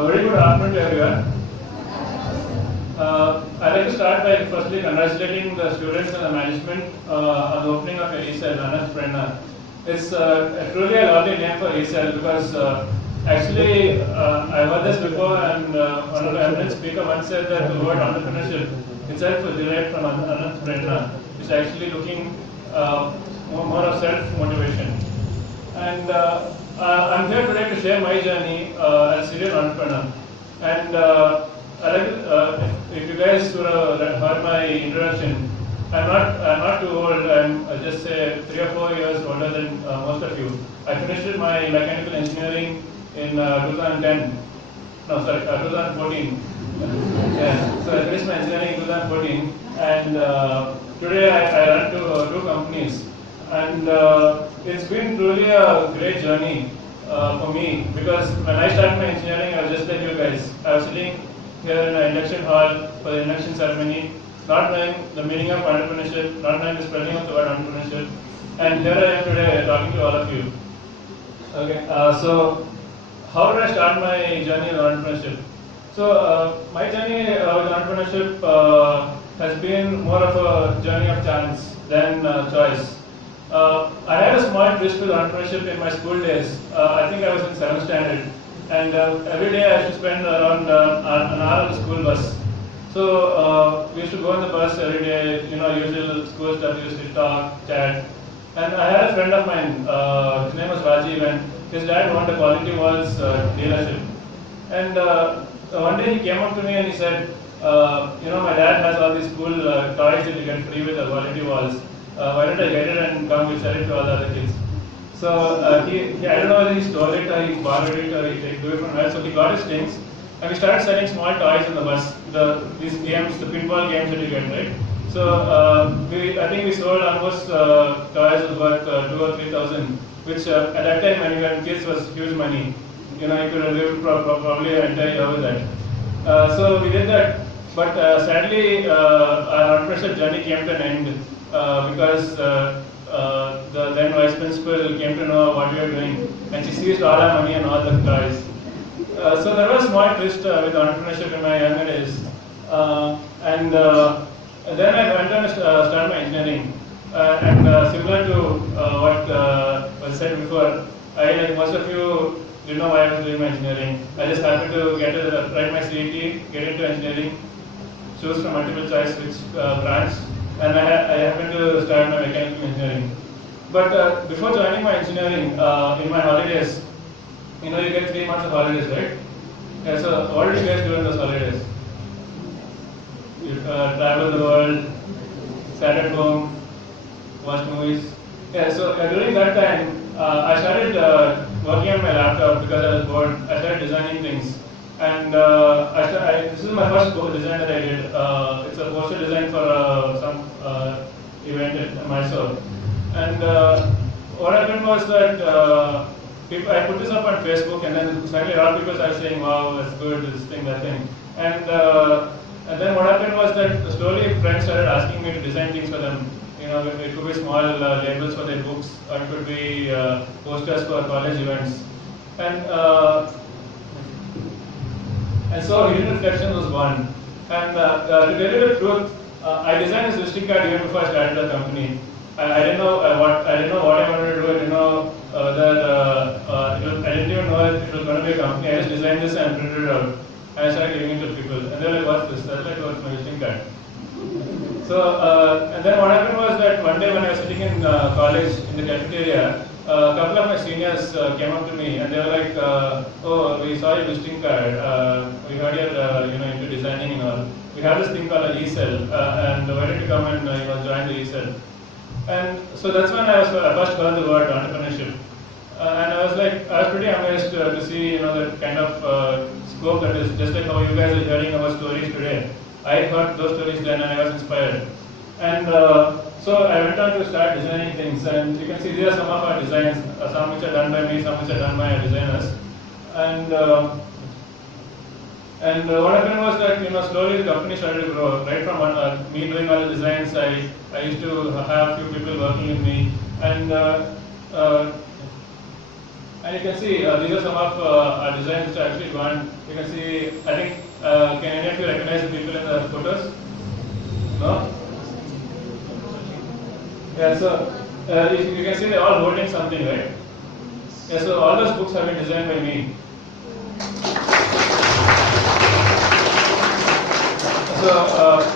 A very good afternoon to everyone. I'd like to start by firstly congratulating the students and the management on the opening of ECEL, Anantaprenna. It's truly a lovely name for ECEL because actually I heard this before, and one of the eminent speaker once said that the word entrepreneurship itself was derived from Anantaprenna, which is actually looking more of self-motivation. And I'm here today to share my journey as a serial entrepreneur. And I like if you guys would have heard my introduction, I'm not too old. I'm just say 3 or 4 years older than most of you. I finished my mechanical engineering in 2010. No, sorry, 2014. Yeah, so I finished my engineering in 2014, and today I run two companies. And it's been truly a great journey for me, because when I started my engineering, I was just like you guys. I was sitting here in an induction hall for the induction ceremony, not knowing the meaning of entrepreneurship, not knowing the spelling of the word entrepreneurship, and here I am today talking to all of you. Okay, so how did I start my journey with entrepreneurship? So my journey with entrepreneurship has been more of a journey of chance than choice. I had a small twist with entrepreneurship in my school days. I think I was in 7th standard, and every day I used to spend around an hour on the school bus. So we used to go on the bus every day, usual school stuff. We used to talk, chat, and I had a friend of mine. His name was Rajiv, and his dad owned a Quality Walls dealership. And one day he came up to me and he said, my dad has all these cool toys that you get free with the Quality Walls. Why don't I get it and come and sell it to all the other kids? So he I don't know whether he stole it or he borrowed it or he took it from where. So he got his things and we started selling small toys on the bus. These games, the pinball games that you get, right? So I think we sold almost toys worth 2,000 or 3,000, which at that time when we were kids was huge money. You could live probably an entire year with that. So we did that, but sadly our entrepreneurship journey came to an end. Because the then vice principal came to know what we were doing, and she seized all our money and all the toys. So there was a small twist with entrepreneurship in my younger days, and then I went on to start my engineering. And similar to what was said before, like most of you didn't know why I was doing my engineering. I just happened to write my CET, get into engineering, choose from multiple choice which branch. And I happened to start my mechanical engineering. But before joining my engineering, in my holidays, you get 3 months of holidays, right? Yeah, so what did you guys do in those holidays? You travel the world, sat at home, watch movies. Yeah, so during that time, I started working on my laptop because I was bored. I started designing things. And this is my first design that I did. It's a poster design for some event at Mysore. And what happened was that I put this up on Facebook, and then suddenly a lot of people started saying, "Wow, that's good, this thing, that thing." And then what happened was that slowly friends started asking me to design things for them. It could be small labels for their books, or it could be posters for college events. And so Hidden Reflections was born. And to tell you the truth, I designed this visiting card even before I started the company. I didn't know what I wanted to do. I didn't know I didn't even know it was going to be a company. I just designed this and printed it out, and I started giving it to people. And they're like, "What's this?" I was like, "Oh, it's my visiting card." So and then what happened was that one day when I was sitting in college in the cafeteria, a couple of my seniors came up to me and they were like, "Oh, we saw your visiting card. We heard you're into designing and all. We have this thing called an ECEL, and why don't you come and join the ECEL?" And so that's when I first heard the word entrepreneurship, and I was pretty amazed to see the kind of scope that is, just like how you guys are hearing our stories today. I heard those stories then and I was inspired. And so I went on to start designing things, and you can see these are some of our designs, some which are done by me, some which are done by our designers. And what happened was that slowly the company started to grow. Right from me doing all the designs, I used to have a few people working with me, and And you can see these are some of our designs which are actually gone. You can see, I think, can any of you recognize the people in the photos? No? Yeah, so you can see they're all holding something, right? Yeah, so all those books have been designed by me. So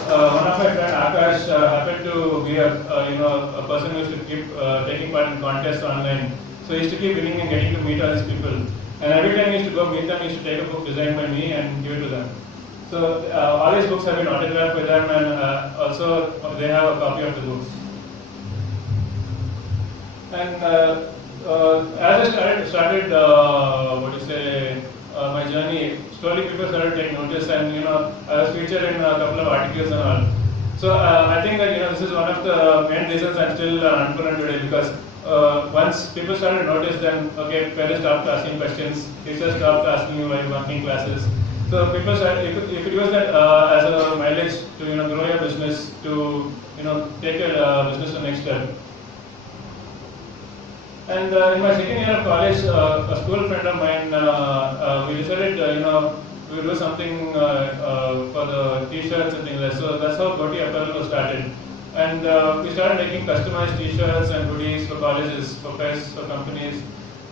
one of my friend Akash happened to be a person who used to keep taking part in contests online. So he used to keep winning and getting to meet all these people. And every time he used to go meet them, he used to take a book designed by me and give it to them. So all these books have been autographed by them, and also they have a copy of the books. And as I started my journey, slowly people started taking notice, and I was featured in a couple of articles and all. So I think that this is one of the main reasons I'm still an entrepreneur today, because once people started to notice, then okay, parents stopped asking questions, teachers stopped asking you why you're bunking classes. So people started, you could use that as a mileage to grow your business, to take your business to the next step. And in my second year of college, a school friend of mine, we decided, we would do something for the t-shirts and things like that. So that's how Goti Apparel was started. And we started making customized t-shirts and hoodies for colleges, for fairs, for companies.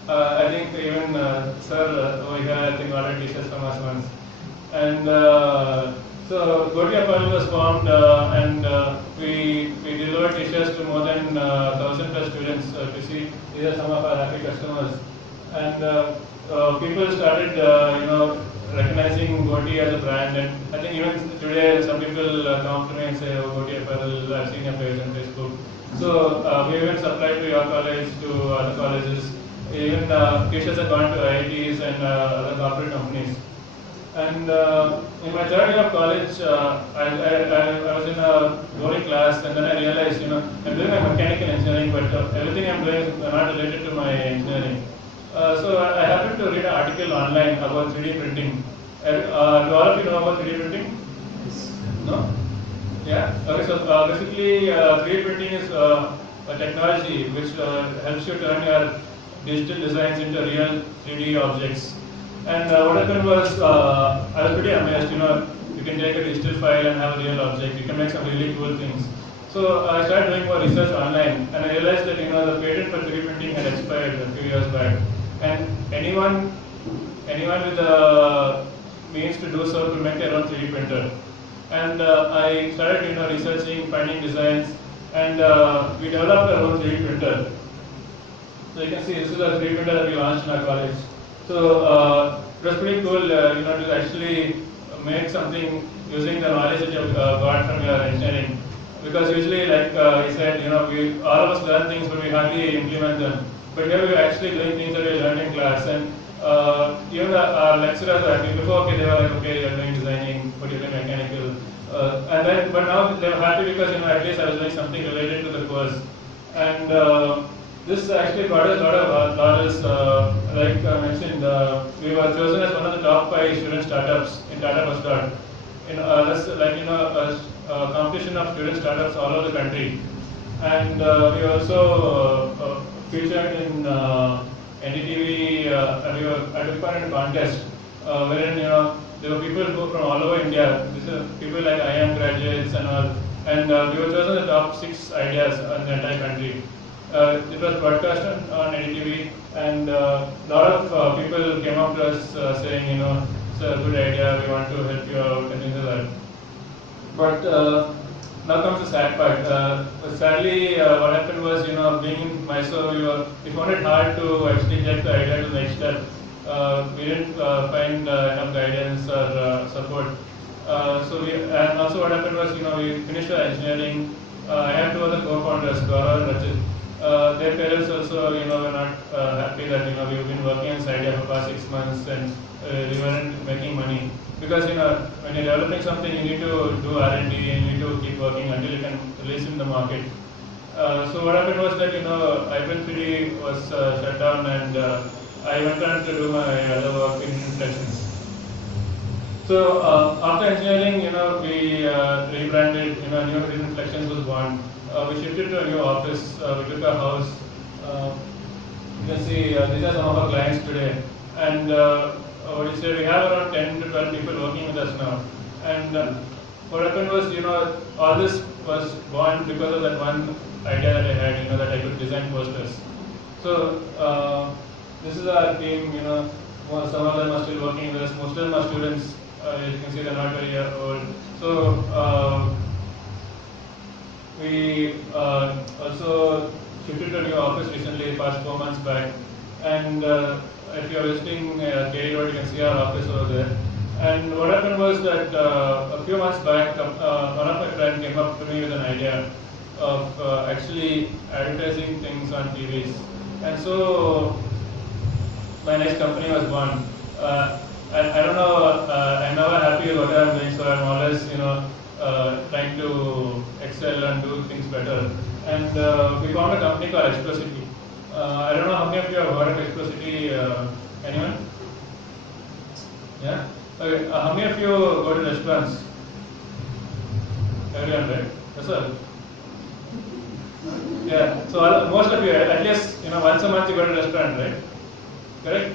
I think even Sir over here, I think ordered t-shirts from us once. And so Goti Apparel was formed, and we delivered t-shirts to more than 1,000 plus students. To see, these are some of our happy customers. And people started, recognizing Goti as a brand. And I think even today, some people come to me and say, "Oh, Goti Apparel, I've seen your page on Facebook." So we even supplied to your college, to other colleges. Even t-shirts have gone to IITs and other corporate companies. And in my third year of college, I was in a boring class, and then I realized, I'm doing my mechanical engineering, but everything I'm doing is not related to my engineering. So I happened to read an article online about 3D printing. Do all of you know about 3D printing? No? Yeah? Okay, so basically 3D printing is a technology which helps you turn your digital designs into real 3D objects. And what happened was, I was pretty amazed, you can take a digital file and have a real object, you can make some really cool things. So I started doing more research online, and I realized that, the patent for 3D printing had expired a few years back. And anyone with the means to do so could make their own 3D printer. And I started, researching, finding designs, and we developed our own 3D printer. So you can see this is a 3D printer that we launched in our college. So it was pretty cool, to actually make something using the knowledge that you've got from your engineering. Because usually, like he said, all of us learn things, but we hardly implement them. But here we were actually doing things that we learned in class, and even our lecturers were happy. Before, okay, they were like, okay, you're doing designing, but you're doing mechanical. But now they were happy because at least I was doing something related to the course. And this actually brought us a lot of laurels. Like I mentioned, we were chosen as one of the top 5 student startups in Tata Bus Start. That's like a competition of student startups all over the country. And we also featured in NDTV, and we took part in a contest wherein there were people who from all over India. These are people like IIM graduates and all. And we were chosen the top 6 ideas in the entire country. It was broadcast on NDTV, and a lot of people came up to us saying, it's a good idea, we want to help you out, and things like that. But now comes the sad part. Sadly, what happened was, being in Mysore, we found it hard to actually get the idea to the next step. We didn't find enough guidance or support. And also what happened was, we finished our engineering. I had 2 other co-founders, Gaurav and Rajat. Their parents also, were not happy that, we've been working on side for the past 6 months and we weren't making money. Because, when you're developing something, you need to do R&D and you need to keep working until you can release in the market. So what happened was that, iPrint 3D was shut down, and I went on to do my other work in Inflections. So after engineering, we rebranded, New Inflections was born. We shifted to a new office, we took a house. You can see these are some of our clients today. And what do you say, we have around 10 to 12 people working with us now. And what happened was, all this was born because of that one idea that I had, that I could design posters. So this is our team, some of them are still working with us, most of them are students, as you can see they're not very old. So we also shifted to a new office recently, past 4 months back. And if you're visiting Kerry Road, you can see our office over there. And what happened was that a few months back, one of my friends came up to me with an idea of actually advertising things on TVs. And so my next company was born. I don't know, I'm never happy with what I'm doing, so I'm always, trying to excel and do things better. And we found a company called Explosity. I don't know how many of you have heard of Explosity. Anyone? Yeah? Okay. How many of you go to restaurants? Everyone, right? Yes, sir. Yeah. So most of you, at least once a month you go to a restaurant, right? Correct?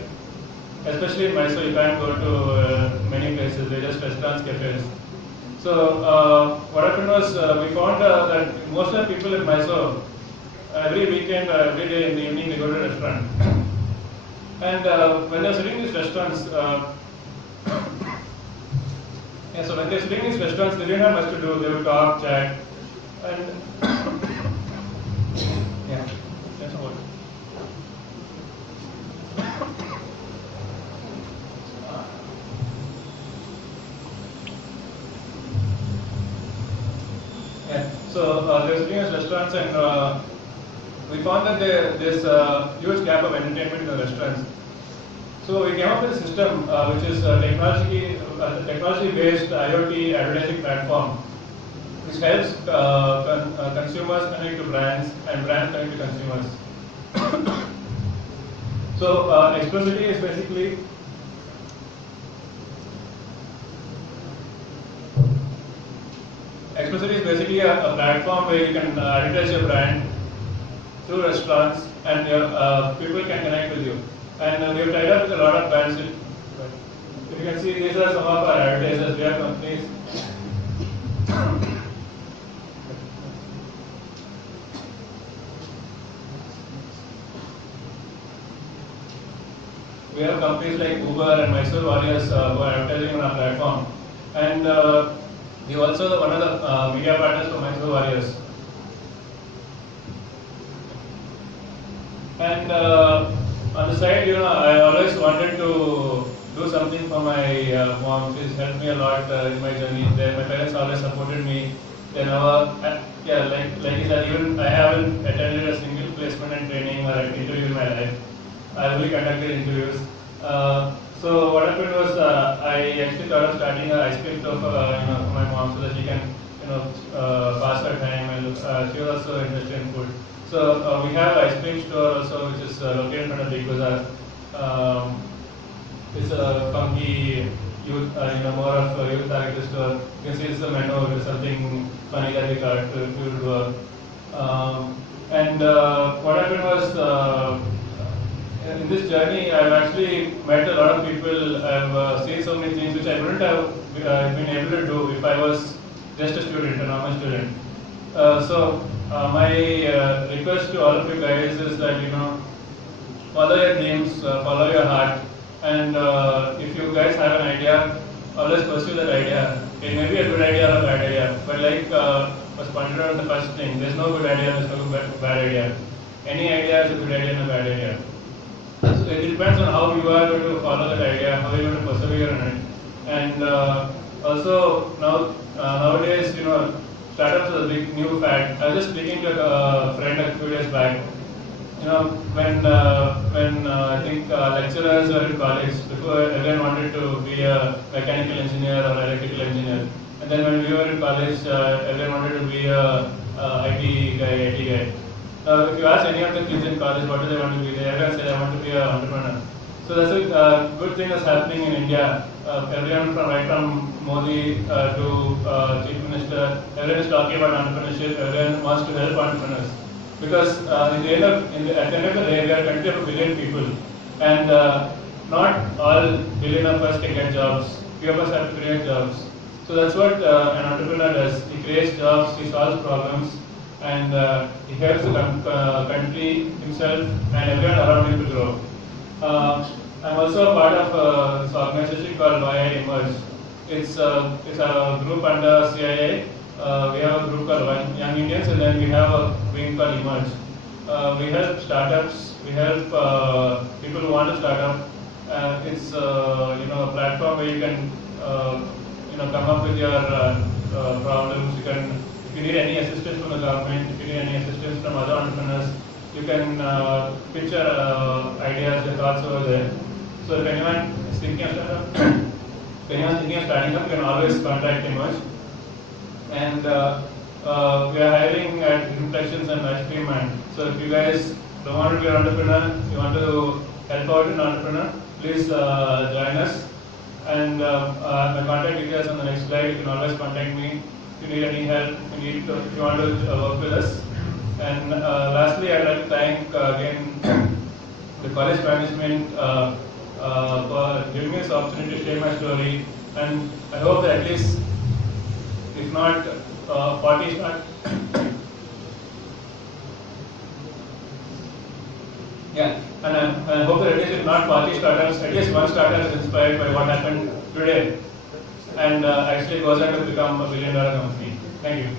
Especially in Mysore, you can't go to many places. They're just restaurants, cafes. So what happened was we found that most of the people in Mysore, every weekend, every day in the evening, they go to a restaurant. And when they're sitting in these restaurants, so when they're sitting in these restaurants, they didn't have much to do. They would talk, chat, and yeah, that's all. Yeah. So they're sitting in restaurants, and we found that there's a huge gap of entertainment in the restaurants. So we came up with a system which is a technology-based IoT advertising platform, which helps consumers connect to brands and brands connect to consumers. So Explosity is basically a platform where you can advertise your brand through restaurants, and people can connect with you. And we have tied up with a lot of brands. If you can see, these are some of our advertisers. We have companies. We have companies like Uber and Mysore Warriors who are advertising on our platform. And we also one of the media partners for Mysore Warriors. And on the side, I always wanted to do something for my mom. She's helped me a lot in my journey. My parents always supported me. They never, like he said, even I haven't attended a single placement and training or an interview in my life. I only conducted interviews. So what happened was I actually thought of starting an ice cream store for my mom so that she can pass her time, and she was also interested in food. So we have an ice cream store also, which is located in front of Big Bazaar. It's a funky youth, more of a youth targeted store. You can see it's the menu. It's something funny that we got to work. And what happened was in this journey, I've actually met a lot of people. I've seen so many things which I wouldn't have been able to do if I was just a student, a normal student. So my request to all of you guys is that follow your dreams, follow your heart, and if you guys have an idea, always pursue that idea. It may be a good idea or a bad idea, but like was pointed out in the first thing, there's no good idea, there's no bad idea. Any idea is a good idea and a bad idea. So it depends on how you are going to follow that idea, how you're going to persevere on it. And also nowadays, startups is a big new fad. I was just speaking to a friend a few days back. When I think lecturers were in college, before everyone wanted to be a mechanical engineer or electrical engineer. And then when we were in college, everyone wanted to be a IT guy. If you ask any of the kids in college what do they want to be, they are going to say, I want to be an entrepreneur. So that's a good thing that's happening in India. Everyone from Modi to Chief Minister, everyone is talking about entrepreneurship, everyone wants to help entrepreneurs. because at the end of the day, we are a country of a billion people, and not all billionaires can get jobs. Few of us have to create jobs. So that's what an entrepreneur does. He creates jobs, he solves problems, and he helps the country, himself, and everyone around him to grow. I'm also a part of this organization called YI Emerge. It's a group under CIA. We have a group called Young Indians, and then we have a wing called Emerge. We help startups. We help people who want to start up. It's a platform where you can come up with your problems. If you need any assistance from the government, if you need any assistance from other entrepreneurs, you can pitch your ideas, your thoughts over there. So if anyone is thinking of starting up, you can always contact Emerge. And we are hiring at Inflections and Ice Cream Man. So if you guys don't want to be an entrepreneur, you want to help out an entrepreneur, please join us. And my contact details on the next slide. You can always contact me if you need any help, if you want to work with us. And lastly, I'd like to thank again the college management for giving me this opportunity to share my story. And I hope that at least, if not 40 start, yeah, and I hope that at least if not 40 startups, at least one startup is inspired by what happened today and actually goes on to become a $1 billion company. Thank you.